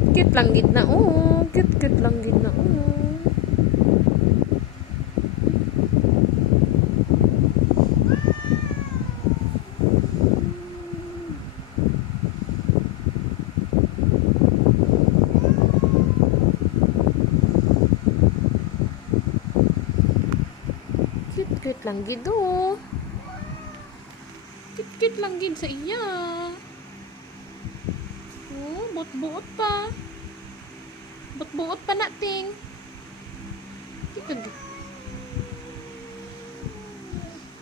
Kit-kit lang gid na, oh. Kit-kit lang gid na, oh. Kit-kit lang gid, oh. Kit-kit lang gid sa iya. Oh, buot-buot pa. Buot-buot pa nating.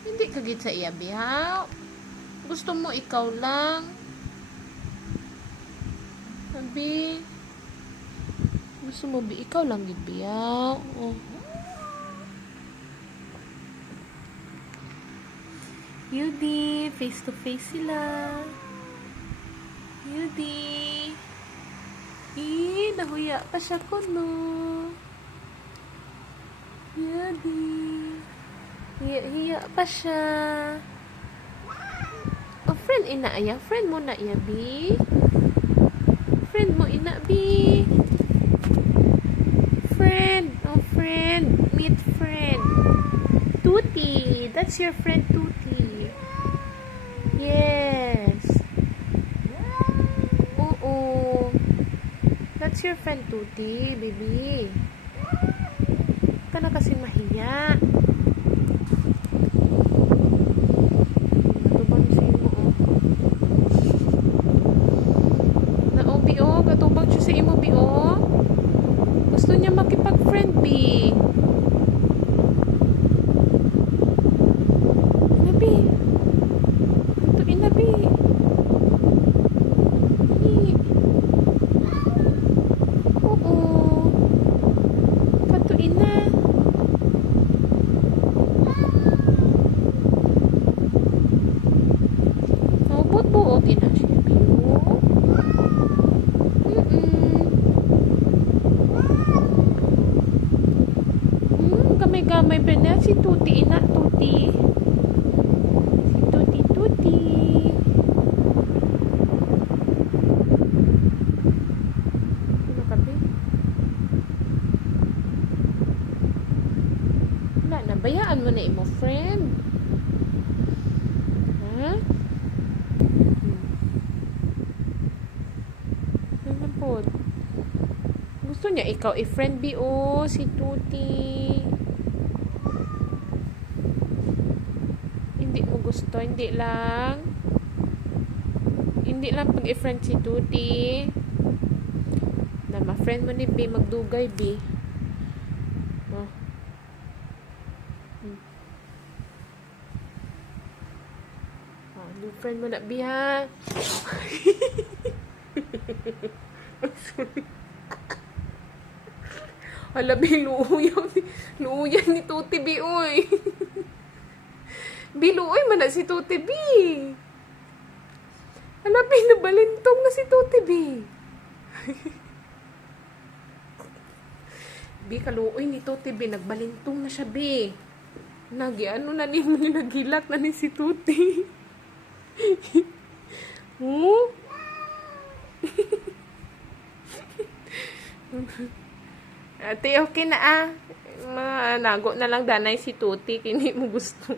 Hindi ka gid sa iya, bihaw. Gusto mo ikaw lang. Sabi. Gusto mo ikaw lang gid, bihaw. Oh. Yudi, face to face sila. Yudi. Nahuya pa siya ko, no. Yudi. Hiya pa siya. Oh, friend ina aya. Friend mo na iya, bi. Friend mo ina, bi. Friend. Oh, friend. Meet friend. Tuti. That's your friend, Tuti. Yes. Oo. That's your friend, Tuti, baby. Ka na kasing mahiya. Katubang siya mo, oh. Naobi, oh. Katubang siya sa imo, bi, oh. Gusto niya makipag-friend, bi. Inabi. Ito, inabi. Oo. Patuin na. Oh, buot-buot ina siya, biyo. Gamay-gamay pa na si Tuti, ina, Tuti. Si Tuti, Tuti. Ano ka, be? Wala na, bayaan mo na imo, friend. Ha? Ano po? Gusto niya ikaw i-friend, bi, oh, si Tuti. Hindi mo gusto, hindi lang pag i-friend si Tuti na ma-friend mo ni B, magdugay, B. Oh. Oh, friend mo na, B, ha. Sorry. Hala, B, luuyan ni Tuti, B, uy. Biluoy man na si Tuti, B. Hala, B, nabalintong na si Tuti, B. B, kaluoy ni Tuti, B. Nagbalintong na siya, B. Ano na ni mo, nagilak na ni si Tuti. Oh? Ate, okay na, ah. Nago na lang danay si Tuti, kini mo gusto.